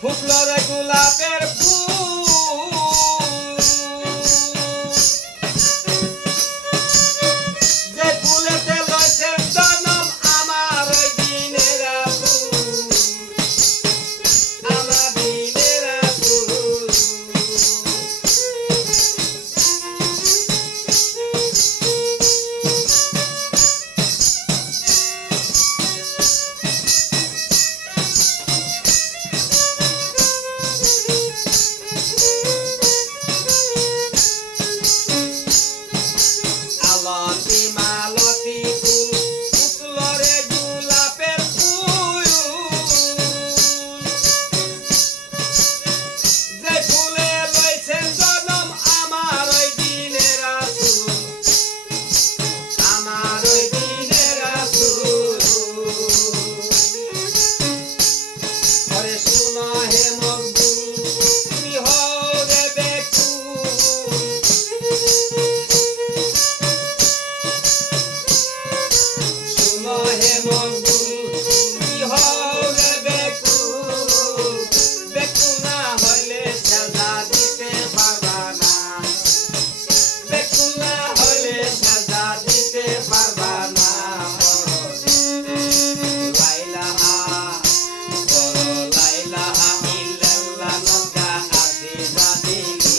ফুটলো রে গোলাপের ফুল, যে ফুলেতে লইছেন জনম আমার ওই দিনের রাসূল, আমার দিনের রাসূল। আলতি মালতি ফুল ফুটলো রে গোলাপের ফুল, যে ফুলে লইছেন জনম আমার ওই দিনের রাসূল, আমার ওই দিনের রাসূল। ওরে শুনো হে মকবুল তুমি হও রে বেকুল, শুনো হে মকবুল তুমি হও রে বেকুল, বেকুল না হইলে সাজা দিতে পারবা না, বেকুল না হইলে সাজা দিতে পারবা না। লা ইলাহা লা ইলাহা ইল্লাল্লাহ নৌকা আছে জাদিলে,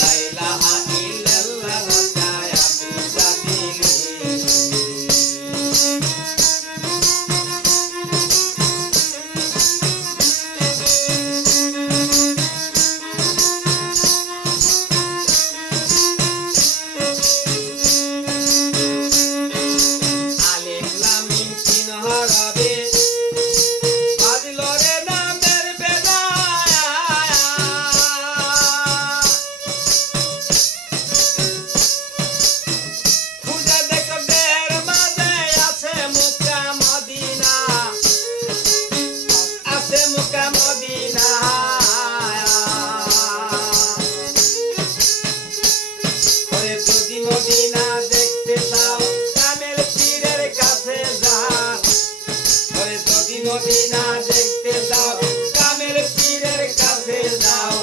লা ইলাহা ইল্লাল্লাহ নৌকা আছে জাদিলে। আলিফ লাম মিম তিন হরফে বাজলো রে নামের বেলায়, খুঁজে দেখো দের মাঝে আছে মক্কা মদিনা, আছে মক্কা মদিনা। ওরে যদি মদিনা দেখতে চাও কামেল পীরের কাছে যাও, ওরে যদি মদিনা দেখতে চাও কামেল পীরের কাছে যাও।